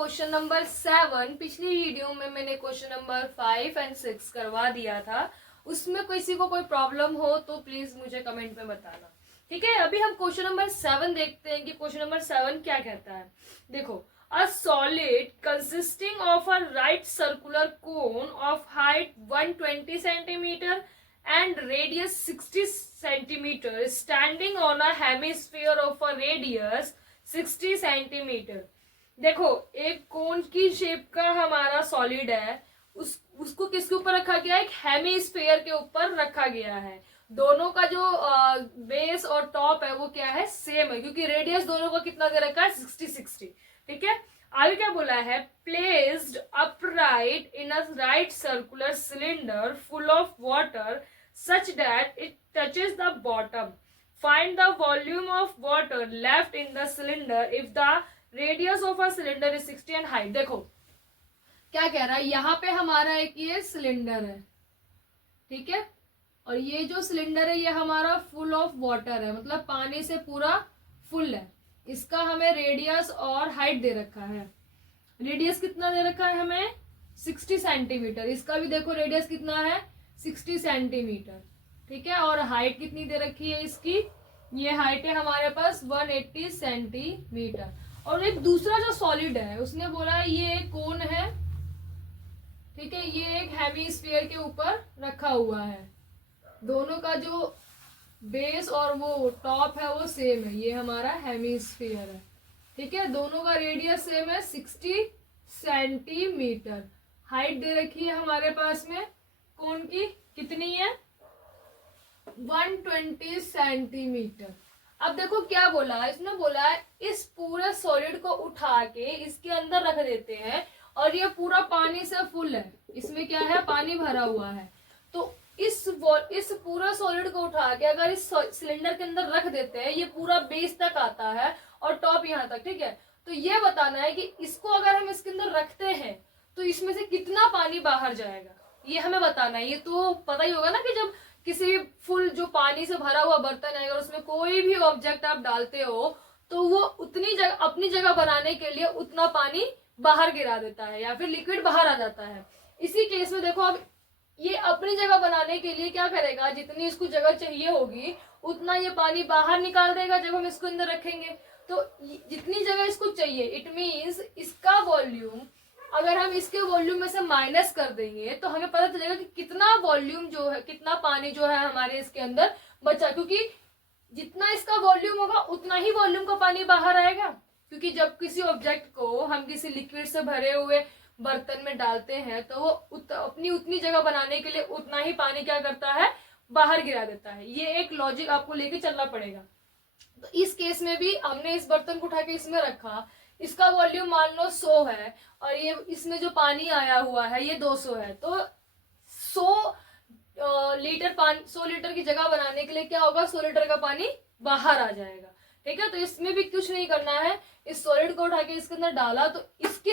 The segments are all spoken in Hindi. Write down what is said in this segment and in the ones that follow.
Question number 7। पिछली वीडियो में मैंने क्वेश्चन नंबर 5 और 6 करवा दिया था। उसमें किसी को कोई प्रॉब्लम हो तो प्लीज मुझे कमेंट में बताना। ठीक है, अभी हम क्वेश्चन नंबर 7 देखते हैं कि क्वेश्चन नंबर 7 क्या कहता है। देखो, a solid consisting of a right circular cone of height 120 centimetre and radius 60 centimeter standing on a hemisphere of a radius 60 centimeter। देखो, एक कोन की शेप का हमारा सॉलिड है, उसको किसके ऊपर रखा गया है? एक हेमीस्फेयर के ऊपर रखा गया है। दोनों का जो बेस और टॉप है वो क्या है? सेम है, क्योंकि रेडियस दोनों का कितना दे रखा है? 60-60। ठीक है, आगे क्या बोला है? Placed upright in a right circular cylinder full of water such that it touches the bottom. Find the volume of water left in the cylinder if the radius of a cylinder is 60 and height। देखो क्या कह रहा है, यहाँ पे हमारा एक ये सिलेंडर है, ठीक है, और ये जो सिलेंडर है ये हमारा फुल ऑफ वाटर है, मतलब पानी से पूरा फुल है। इसका हमें रेडियस और हाइट दे रखा है। रेडियस कितना दे रखा है हमें? 60 सेंटीमीटर। इसका भी देखो रेडियस कितना है? 60 सेंटीमीटर। ठीक है, और हाइट कितनी दे रखी है इसकी? ये हाइट है हमारे पास 180 सेंटीमीटर। और एक दूसरा जो सॉलिड है उसने बोला है ये एक कोन है, ठीक है, ये एक हेमीस्फीयर के ऊपर रखा हुआ है। दोनों का जो बेस और वो टॉप है वो सेम है, ये हमारा हेमीस्फीयर है। ठीक है, दोनों का रेडियस सेम है 60 सेंटीमीटर। हाइट दे रखी है हमारे पास में कोन की, कितनी है? 120 सेंटीमीटर। अब देखो क्या बोला है, इसने बोला है इस पूरे सॉलिड को उठा के इसके अंदर रख देते हैं और ये पूरा पानी से फुल है, इसमें क्या है? पानी भरा हुआ है। तो इस पूरा सॉलिड को उठा के अगर इस सिलेंडर के अंदर रख देते हैं, ये पूरा बेस तक आता है और टॉप यहाँ तक। ठीक है, तो ये बताना है कि इसको अगर हम इसके अंदर रखते हैं तो इसमें से कितना पानी बाहर जाएगा, ये हमें बताना है। ये तो पता ही होगा ना कि जब किसी फुल जो पानी से भरा हुआ बर्तन है, अगर उसमें कोई भी ऑब्जेक्ट आप डालते हो तो वो उतनी जगह, अपनी जगह बनाने के लिए उतना पानी बाहर गिरा देता है या फिर लिक्विड बाहर आ जाता है। इसी केस में देखो, अब ये अपनी जगह बनाने के लिए क्या करेगा? जितनी इसको जगह चाहिए होगी उतना ये पानी बाहर निकाल देगा जब हम इसको अंदर रखेंगे। तो जितनी जगह इसको चाहिए, इट मीन्स इसका वॉल्यूम अगर हम इसके वॉल्यूम में से माइनस कर देंगे तो हमें पता चलेगा कि कितना वॉल्यूम जो है, कितना पानी जो है हमारे इसके अंदर बचा, क्योंकि जितना इसका वॉल्यूम होगा उतना ही वॉल्यूम का पानी बाहर आएगा। क्योंकि जब किसी ऑब्जेक्ट को हम किसी लिक्विड से भरे हुए बर्तन में डालते हैं तो वो अपनी उतनी जगह बनाने के लिए उतना ही पानी क्या करता है? बाहर गिरा देता है। ये एक लॉजिक आपको लेके चलना पड़ेगा। तो इस केस में भी हमने इस बर्तन को उठा के इसमें रखा, इसका वॉल्यूम मान लो 100 है और ये इसमें जो पानी आया हुआ है ये 200 है, तो 100 लीटर पानी, 100 लीटर की जगह बनाने के लिए क्या होगा? 100 लीटर का पानी बाहर आ जाएगा। ठीक है, तो इसमें भी कुछ नहीं करना है, इस सॉलिड को उठा के इसके अंदर डाला तो इसके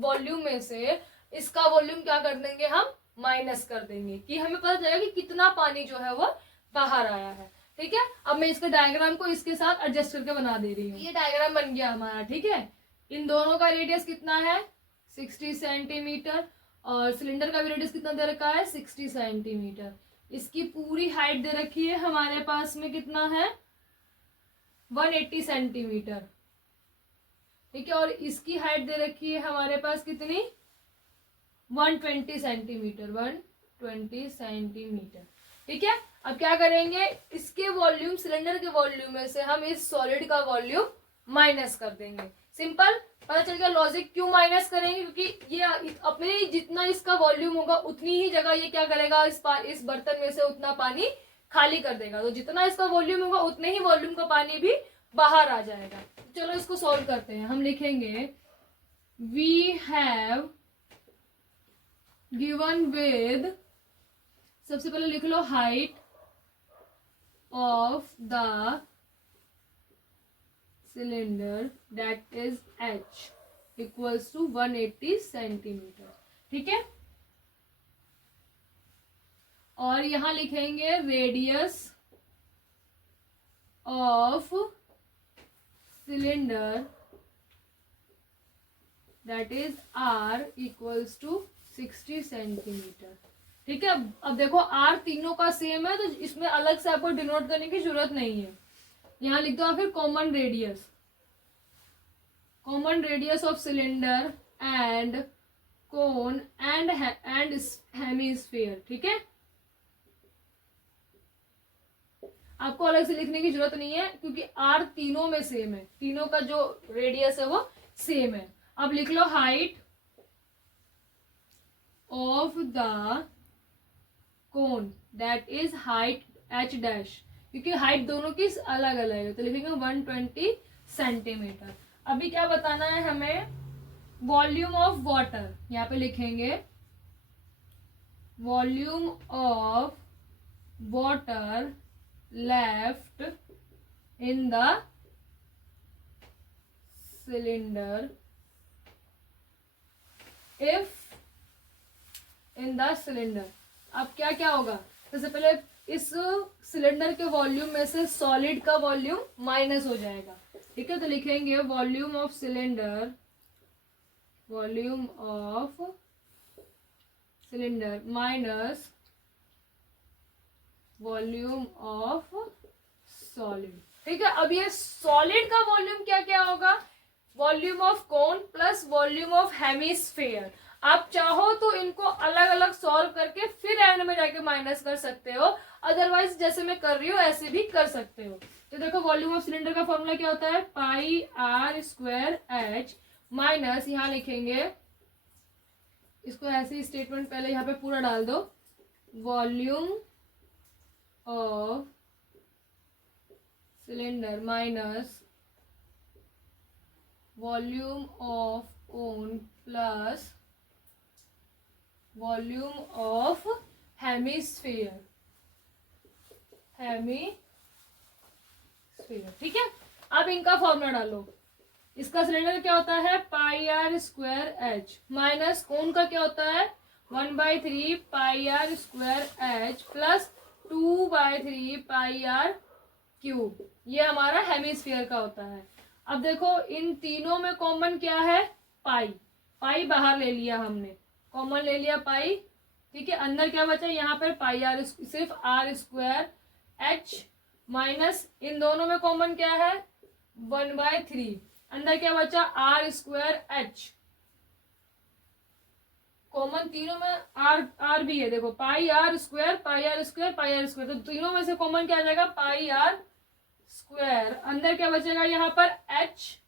वॉल्यूम में से इसका वॉल्यूम क्या कर देंगे? हम माइनस कर देंगे कि हमें पता चलेगा कि कितना पानी जो है वो बाहर आया है। ठीक है, अब मैं इसके डायग्राम को इसके साथ एडजस्ट करके बना दे रही हूँ। ये डायग्राम बन गया हमारा। ठीक है, इन दोनों का रेडियस कितना है? 60 सेंटीमीटर और सिलेंडर का भी रेडियस कितना दे रखा है? 60 सेंटीमीटर। इसकी पूरी हाइट दे रखी है हमारे पास में, कितना है? 180 सेंटीमीटर। ठीक है, और इसकी हाइट दे रखी है हमारे पास कितनी? 120 सेंटीमीटर। 120 सेंटीमीटर। ठीक है, अब क्या करेंगे? इसके वॉल्यूम, सिलेंडर के वॉल्यूम में से हम इस सॉलिड का वॉल्यूम माइनस कर देंगे। सिंपल, पता चल गया लॉजिक। क्यों माइनस करेंगे? क्योंकि ये अपने जितना इसका वॉल्यूम होगा उतनी ही जगह ये क्या करेगा? इस बर्तन में से उतना पानी खाली कर देगा। तो जितना इसका वॉल्यूम होगा उतने ही वॉल्यूम का पानी भी बाहर आ जाएगा। चलो इसको सॉल्व करते हैं। हम लिखेंगे वी हैव गिवन विद, सबसे पहले लिख लो height of the cylinder that is h equals to 180 centimetre. ठीक है, और यहां लिखेंगे radius of cylinder that is r equals to 60 centimetre. ठीक है, अब देखो r तीनों का सेम है तो इसमें अलग से आपको डिनोट करने की जरूरत नहीं है। यहाँ लिख दो फिर common radius of cylinder and cone and hemisphere. ठीक है, आपको अलग से लिखने की जरूरत नहीं है क्योंकि r तीनों में सेम है, तीनों का जो रेडियस है वो सेम है। अब लिख लो height of the cone that is height h dash, क्योंकि हाइट दोनों की अलग अलग है तो लिखेंगे 120 सेंटीमीटर। अभी क्या बताना है हमें, वॉल्यूम ऑफ वाटर, यहाँ पे लिखेंगे volume of water left in the cylinder if in the cylinder. अब क्या क्या होगा, सबसे पहले इस सिलेंडर के वॉल्यूम में से सॉलिड का वॉल्यूम माइनस हो जाएगा। ठीक है, तो लिखेंगे volume of cylinder minus volume of solid. ठीक है, अब ये सॉलिड का वॉल्यूम क्या क्या होगा, volume of cone plus volume of hemisphere. आप चाहो तो इनको अलग अलग सॉल्व करके फिर एंड में जाके माइनस कर सकते हो, अदरवाइज जैसे मैं कर रही हूँ ऐसे भी कर सकते हो। तो देखो वॉल्यूम ऑफ सिलेंडर का फॉर्मूला क्या होता है, pi r square h minus, यहाँ लिखेंगे इसको ऐसे स्टेटमेंट पहले यहाँ पे पूरा डाल दो, volume of cylinder minus volume of cone plus volume of hemisphere. ठीक है, अब इनका फॉर्मूला डालो, इसका सिलेंडर क्या होता है pi r square h minus cone का क्या होता है 1/3 pi r square h plus 2/3 pi r cube, ये हमारा हेमिस्फीयर का होता है। अब देखो इन तीनों में कॉमन क्या है, पाई बाहर ले लिया हमने, कॉमन ले लिया पाई। ठीक है, अंदर क्या बचा, यहाँ पर पाई आर सिर्फ आर स्क्वायर एच माइनस इन दोनों में कॉमन क्या है 1/3, अंदर क्या बचा आर स्क्वायर एच, कॉमन तीनों में आर भी है, देखो pi r square pi r square pi r square, तो तीनों में से कॉमन क्या आ जाएगा पाई आर स्क्वायर, अंदर क्या बचेगा यहाँ पर h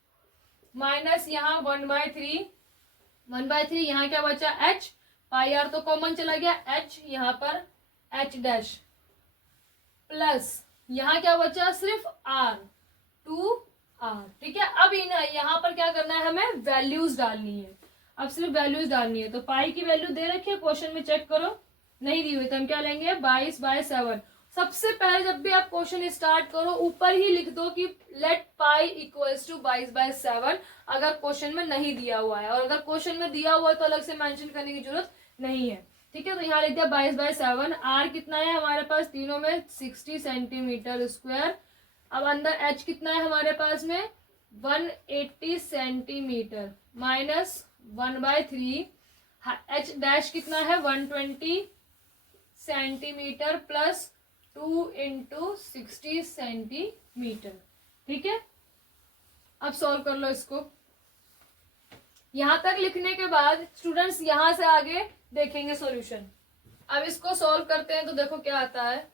माइनस यहाँ 1/3 यहाँ क्या बचा h, पाई आर तो कॉमन चला गया, h यहाँ पर h डैश प्लस यहाँ क्या बचा सिर्फ r 2r। ठीक है, अब यहाँ पर क्या करना है हमें वैल्यूज डालनी है, अब सिर्फ वैल्यूज डालनी है। तो पाई की वैल्यू दे रखी है क्वेश्चन में, चेक करो, नहीं दी हुई तो हम क्या लेंगे 22/7। सबसे पहले जब भी आप क्वेश्चन स्टार्ट करो ऊपर ही लिख दो कि लेट पाई इक्वल्स टू 22/7, अगर क्वेश्चन में नहीं दिया हुआ है, और अगर क्वेश्चन में दिया हुआ है तो अलग से मेंशन करने की जरूरत नहीं है। ठीक है, तो यहाँ लिख दिया 22/7, आर कितना है हमारे पास तीनों में 60 सेंटीमीटर स्क्वायर, अब अंदर एच कितना है हमारे पास में 180 सेंटीमीटर माइनस 1/3, एच डैश कितना है 120 सेंटीमीटर प्लस 2 × 60 सेंटीमीटर। ठीक है, अब सॉल्व कर लो इसको। यहां तक लिखने के बाद स्टूडेंट्स यहां से आगे देखेंगे सॉल्यूशन। अब इसको सॉल्व करते हैं तो देखो क्या आता है,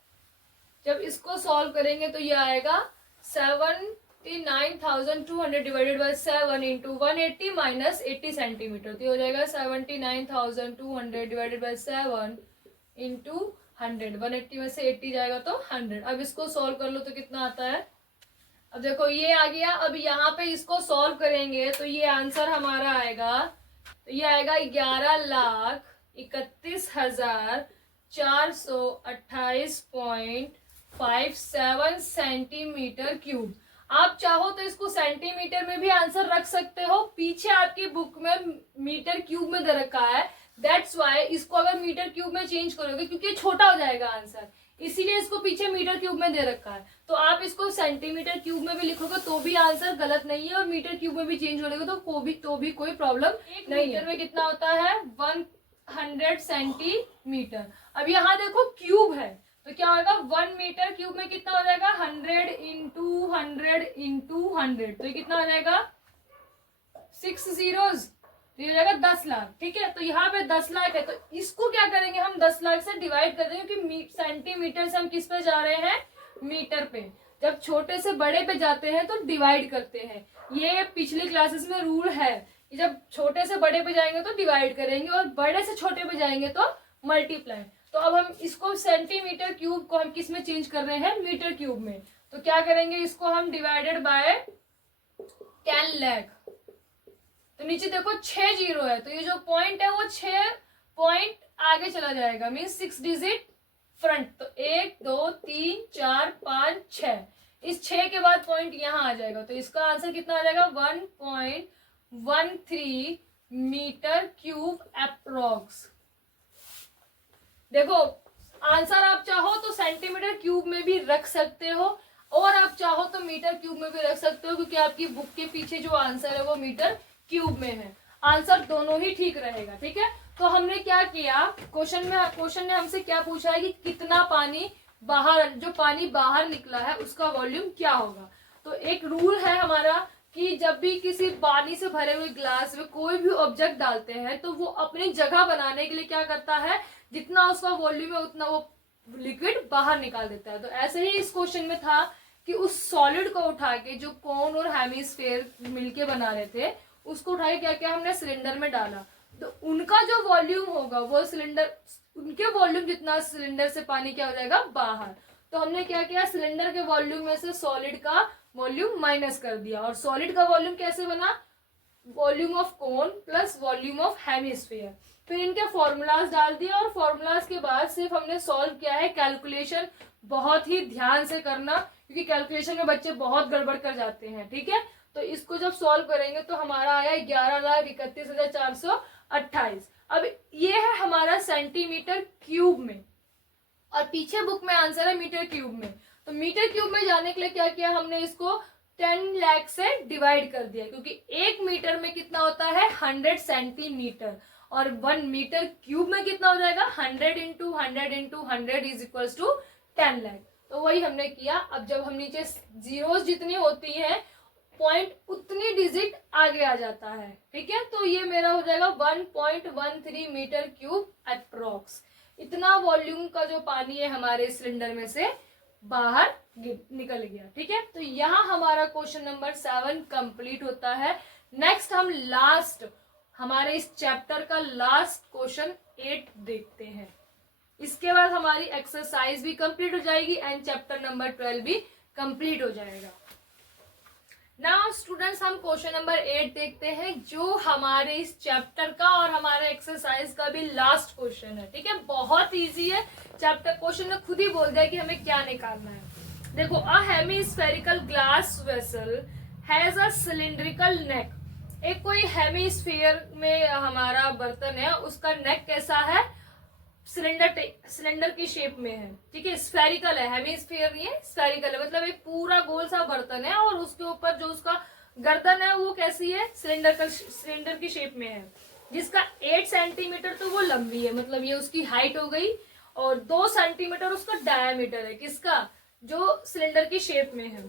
जब इसको सॉल्व करेंगे तो ये आएगा 79,200 डिवाइडेड बाय 7 × 180 माइनस 80 सेंटीमीटर, तो हो जाएगा 79,200 डिवाइडेड बाय 7 × 100, 180 में से 80 जाएगा तो 100। अब इसको सॉल्व कर लो तो कितना आता है, अब देखो ये आ गया, अब यहाँ पे इसको सॉल्व करेंगे तो ये आंसर हमारा आएगा, तो ये आएगा 11,31,428.57 सेंटीमीटर क्यूब। आप चाहो तो इसको सेंटीमीटर में भी आंसर रख सकते हो, पीछे आपकी बुक में मीटर क्यूब में दे रखा है, दैट्स वाई इसको अगर मीटर क्यूब में चेंज करोगे क्योंकि छोटा हो जाएगा आंसर, इसीलिए इसको पीछे मीटर क्यूब में दे रखा है। तो आप इसको सेंटीमीटर क्यूब में भी लिखोगे तो भी आंसर गलत नहीं है, और मीटर क्यूब में भी चेंज हो जाएगा तो भी कोई प्रॉब्लम नहीं। मीटर में कितना होता है 100 सेंटीमीटर। अब यहाँ देखो क्यूब है तो क्या होगा 1 मीटर क्यूब में कितना हो जाएगा 100 इंटू 100 इंटू 100, तो ये कितना हो जाएगा 6 zeros, तो ये हो जाएगा 10 लाख। ठीक है, तो यहाँ पे 10 लाख है तो इसको क्या करेंगे हम 10 लाख से डिवाइड कर देंगे, क्योंकि सेंटीमीटर से हम किस पे जा रहे हैं मीटर पे। जब छोटे से बड़े पे जाते हैं तो डिवाइड करते हैं, ये पिछली क्लासेस में रूल है कि जब छोटे से बड़े पे जाएंगे तो डिवाइड करेंगे और बड़े से छोटे पे जाएंगे तो मल्टीप्लाई। तो अब हम इसको सेंटीमीटर क्यूब को हम किस में चेंज कर रहे हैं मीटर क्यूब में। तो क्या करेंगे इसको हम डिवाइडेड बाय 10 लाख। तो नीचे देखो 6 जीरो है तो ये जो पॉइंट है वो 6 पॉइंट आगे चला जाएगा, मीन्स 6 डिजिट फ्रंट। तो 1 2 3 4 5 6, इस 6 के बाद पॉइंट यहाँ आ जाएगा। तो इसका आंसर कितना आ जाएगा 1.13 मीटर क्यूब अप्रोक्स। देखो आंसर आप चाहो तो सेंटीमीटर क्यूब में भी रख सकते हो और आप चाहो तो मीटर क्यूब में भी रख सकते हो, क्योंकि आपकी बुक के पीछे जो आंसर है वो मीटर क्यूब में है। आंसर दोनों ही ठीक रहेगा। ठीक है, तो हमने क्या किया क्वेश्चन ने हमसे क्या पूछा है कि कितना पानी बाहर, जो पानी बाहर निकला है उसका वॉल्यूम क्या होगा। तो एक रूल है हमारा कि जब भी किसी पानी से भरे हुए ग्लास में कोई भी ऑब्जेक्ट डालते हैं तो वो अपनी जगह बनाने के लिए क्या करता है, जितना उसका वॉल्यूम है उतना वो लिक्विड बाहर निकाल देता है। तो ऐसे ही इस क्वेश्चन में था कि उस सॉलिड को उठा के, जो कोन और हेमिस्फेयर मिलके बना रहे थे, उसको उठा के क्या क्या हमने सिलेंडर में डाला। तो उनका जो वॉल्यूम होगा वो सिलेंडर, उनके वॉल्यूम जितना सिलेंडर से पानी क्या हो जाएगा बाहर। तो हमने क्या किया सिलेंडर के वॉल्यूम में से सॉलिड का वॉल्यूम माइनस कर दिया, और सॉलिड का वॉल्यूम कैसे बना, volume of cone plus volume of hemisphere. फिर इनके फॉर्मूलाज डाल दिया और फॉर्मूलाज के बाद सिर्फ हमने सॉल्व किया है। कैलकुलेशन बहुत ही ध्यान से करना, क्योंकि कैलकुलेशन में बच्चे बहुत गड़बड़ कर जाते हैं। ठीक है, तो इसको जब सॉल्व करेंगे तो हमारा आया 11,31,428। अब ये है हमारा सेंटीमीटर क्यूब में, और पीछे बुक में आंसर है मीटर क्यूब में। तो मीटर क्यूब में जाने के लिए क्या किया हमने, इसको 10 लाख से डिवाइड कर दिया, क्योंकि 1 मीटर में कितना होता है 100 सेंटीमीटर, और 1 मीटर क्यूब में कितना हो जाएगा 100 into 100 into 100 is equals to 10 lakh. तो वही हमने किया। अब जब हम नीचे जीरोस जितनी होती हैं पॉइंट उतनी डिजिट आगे आ जाता है। ठीक है, तो ये मेरा हो जाएगा 1.13 मीटर क्यूब अप्रोक्स। इतना वॉल्यूम का जो पानी है हमारे सिलेंडर में से बाहर निकल गया। ठीक है, तो यहाँ हमारा क्वेश्चन नंबर 7 कंप्लीट होता है। नेक्स्ट हम लास्ट, हमारे इस चैप्टर का लास्ट क्वेश्चन 8 देखते हैं। इसके बाद हमारी एक्सरसाइज भी कंप्लीट हो जाएगी एंड चैप्टर नंबर 12 भी कंप्लीट हो जाएगा। नाउ स्टूडेंट्स हम क्वेश्चन नंबर 8 देखते हैं, जो हमारे इस चैप्टर का और हमारे एक्सरसाइज का भी लास्ट क्वेश्चन है। ठीक है, बहुत इजी है चैप्टर, क्वेश्चन ने खुद ही बोल दिया कि हमें क्या निकालना है। देखो, a hemispherical glass vessel has a cylindrical neck. एक कोई हेमिस्फीयर में हमारा बर्तन है, उसका नेक कैसा है, सिलेंडर की शेप में है। ठीक है, स्फेरिकल है, हेमिस्फीयर नहीं है, स्फेरिकल है, मतलब एक पूरा गोल सा बर्तन है और उसके ऊपर जो उसका गर्दन है वो कैसी है, सिलेंडर की शेप में है, जिसका 8 सेंटीमीटर तो वो लंबी है, मतलब ये उसकी हाइट हो गई, और 2 सेंटीमीटर उसका डायमीटर है, किसका, जो सिलेंडर की शेप में है।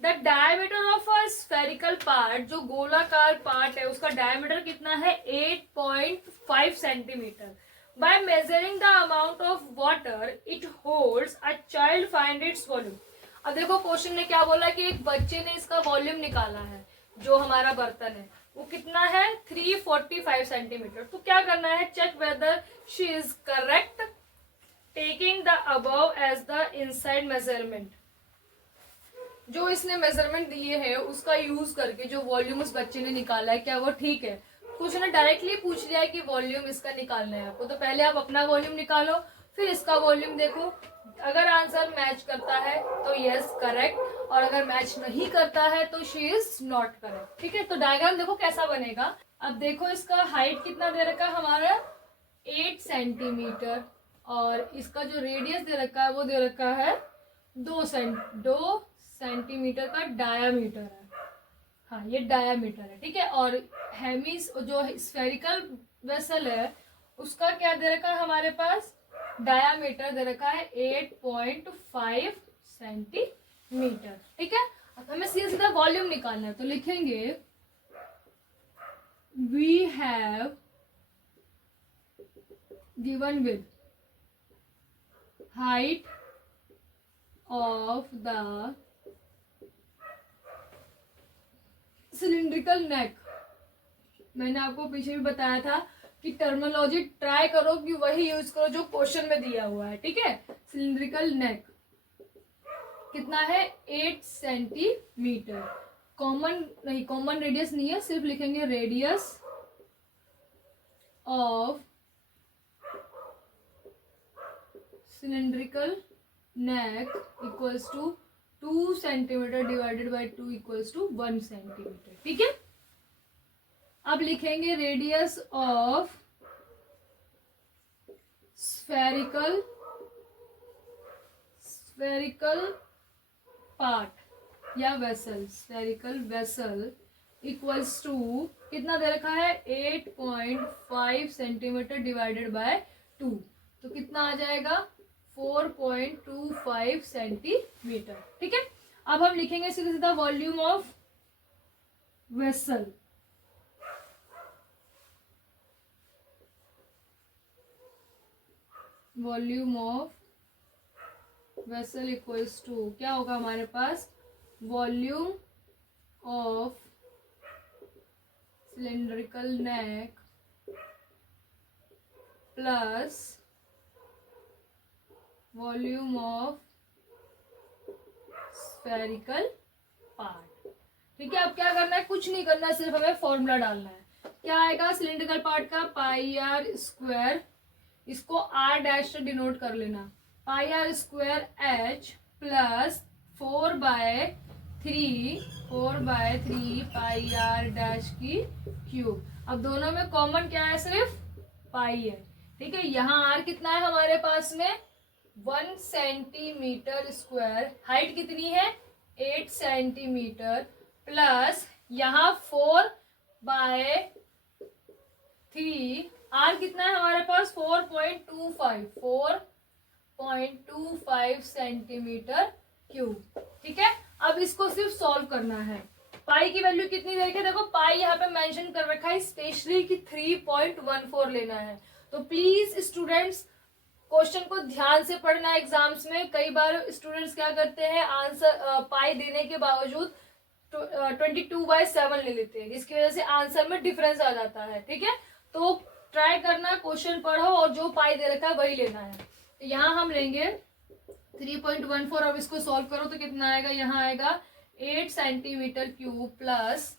The diameter of a spherical part, जो गोलाकार पार्ट है उसका डायमीटर कितना है 8.5 centimetre. By measuring the amount of water it holds, a child find its volume. अब देखो क्वेश्चन ने क्या बोला कि एक बच्चे ने इसका वॉल्यूम निकाला है, जो हमारा बर्तन है वो कितना है 345 सेंटीमीटर। तो क्या करना है, check whether she is correct taking the above as the inside measurement. जो इसने मेजरमेंट दिए है उसका यूज करके जो वॉल्यूम उस बच्चे ने निकाला है क्या वो ठीक है। कुछ ने डायरेक्टली पूछ लिया है कि वॉल्यूम इसका निकालना है आपको, तो पहले आप अपना वॉल्यूम निकालो फिर इसका वॉल्यूम देखो। अगर आंसर मैच करता है तो यस करेक्ट, और अगर मैच नहीं करता है तो शी इज नॉट करेक्ट। ठीक है, तो डायग्राम देखो कैसा बनेगा। अब देखो इसका हाइट कितना दे रखा है हमारा 8 सेंटीमीटर, और इसका जो रेडियस दे रखा है वो दे रखा है 2 सेंटीमीटर का डायामीटर है। हाँ, ये डायामीटर है, ठीक है। और हेमिस जो स्फेरिकल वेसल है उसका क्या दे रखा है हमारे पास, डायामीटर दे रखा है 8.5 सेंटीमीटर, ठीक है। अब हमें सीधा सीधा वॉल्यूम निकालना है, तो लिखेंगे we have given with height of the cylindrical neck. मैंने आपको पीछे भी बताया था कि टर्मिनोलॉजी ट्राई करो कि वही यूज करो जो क्वेश्चन में दिया हुआ है, ठीक है। सिलिंड्रिकल नेक कितना है, 8 सेंटीमीटर। कॉमन रेडियस नहीं है, सिर्फ लिखेंगे radius of cylindrical neck equals to 2 centimetre divided by 2 equals to 1 centimetre, ठीक है। अब लिखेंगे रेडियस ऑफ स्फेरिकल पार्ट या vessel, spherical vessel equals to कितना दे रखा है, 8.5 सेंटीमीटर डिवाइडेड बाय 2, तो कितना आ जाएगा 4.25 सेंटीमीटर, ठीक है। अब हम लिखेंगे सीधा सीधा volume of vessel. Volume of vessel equals to क्या होगा हमारे पास, volume of cylindrical neck plus volume of spherical part, ठीक है। अब क्या करना है, कुछ नहीं करना है, सिर्फ हमें फॉर्मूला डालना है। क्या आएगा सिलिंड्रिकल पार्ट का, पाई आर स्क्वायर, इसको आर डैश से डिनोट कर लेना, pi r square h plus 4/3 pi r dash की क्यूब। अब दोनों में कॉमन क्या है, सिर्फ पाई है, ठीक है। यहाँ आर कितना है हमारे पास में 1 सेंटीमीटर स्क्वायर, हाइट कितनी है 8 सेंटीमीटर, प्लस यहाँ 4/3, आर कितना है हमारे पास 4.25 सेंटीमीटर क्यूब, ठीक है। अब इसको सिर्फ सॉल्व करना है। पाई की वैल्यू कितनी दे रखी है, देखो पाई यहाँ पे मेंशन कर रखा है स्पेशली कि 3.14 लेना है। तो प्लीज स्टूडेंट्स क्वेश्चन को ध्यान से पढ़ना है। एग्जाम्स में कई बार स्टूडेंट्स क्या करते हैं, आंसर पाई देने के बावजूद 22/7 ले लेते हैं, जिसकी वजह से आंसर में डिफरेंस आ जाता है, ठीक है। तो ट्राई करना, क्वेश्चन पढ़ो और जो पाई दे रखा है वही लेना है। तो यहाँ हम लेंगे 3.14, अब इसको सॉल्व करो तो कितना आएगा, यहाँ आएगा 8 सेंटीमीटर क्यूब प्लस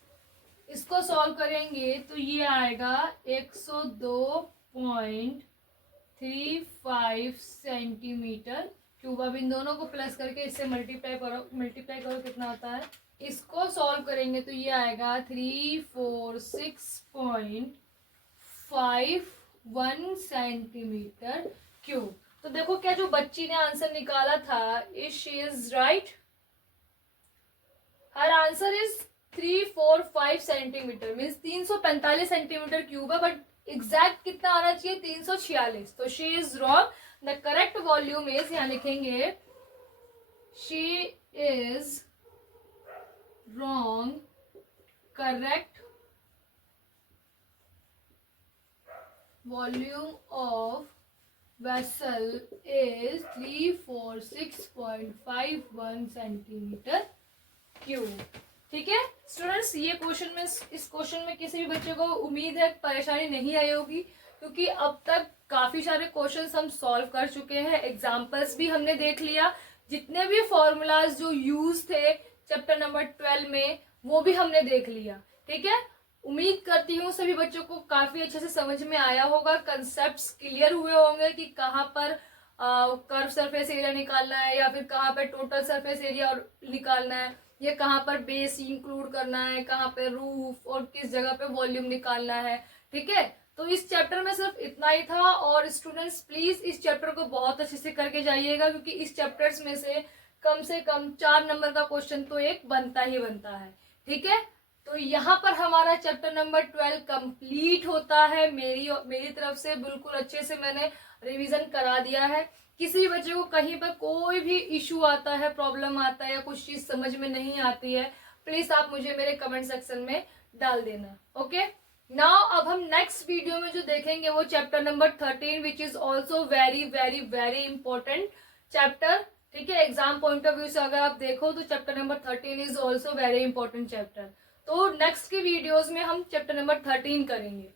इसको सॉल्व करेंगे तो ये आएगा 102.35 सेंटीमीटर क्यूब। अब इन दोनों को प्लस करके इससे मल्टीप्लाई करो कितना आता है, इसको सॉल्व करेंगे तो ये आएगा 346.51 सेंटीमीटर क्यूब। तो देखो क्या जो बच्ची ने आंसर निकाला था, is she is right, her answer is 345 centimetre, means 345 centimetre cube है, बट एग्जैक्ट कितना आना चाहिए 346, तो she is wrong. The correct volume is, यहां लिखेंगे she is wrong, correct volume of vessel is 346.51 centimetre cube, ठीक है स्टूडेंट्स। ये क्वेश्चन में, इस क्वेश्चन में किसी भी बच्चे को उम्मीद है परेशानी नहीं आई होगी, क्योंकि अब तक काफी सारे क्वेश्चंस हम सॉल्व कर चुके हैं, एग्जांपल्स भी हमने देख लिया, जितने भी फॉर्मूलाज जो यूज थे चैप्टर नंबर 12 में वो भी हमने देख लिया, ठीक है। उम्मीद करती हूँ सभी बच्चों को काफी अच्छे से समझ में आया होगा, कंसेप्ट्स क्लियर हुए होंगे कि कहाँ पर कर्व सरफेस एरिया निकालना है, या फिर कहाँ पर टोटल सरफेस एरिया निकालना है, या कहाँ पर बेस इंक्लूड करना है, कहाँ पे रूफ और किस जगह पे वॉल्यूम निकालना है, ठीक है। तो इस चैप्टर में सिर्फ इतना ही था। और स्टूडेंट्स प्लीज इस चैप्टर को बहुत अच्छे से करके जाइएगा, क्योंकि इस चैप्टर्स में से कम 4 नंबर का क्वेश्चन तो एक बनता ही बनता है। ठीक है, तो यहाँ पर हमारा चैप्टर नंबर 12 कंप्लीट होता है। मेरी तरफ से बिल्कुल अच्छे से मैंने रिवीजन करा दिया है। किसी भी बच्चे को कहीं पर कोई भी इशू आता है, प्रॉब्लम आता है या कुछ चीज समझ में नहीं आती है, प्लीज आप मुझे मेरे कमेंट सेक्शन में डाल देना। ओके, नाउ अब हम नेक्स्ट वीडियो में जो देखेंगे वो chapter number 13 which is also very very very important chapter. ठीक है, एग्जाम पॉइंट ऑफ व्यू से अगर आप देखो तो chapter number 13 is also very important chapter. तो नेक्स्ट की वीडियोस में हम चैप्टर नंबर 13 करेंगे।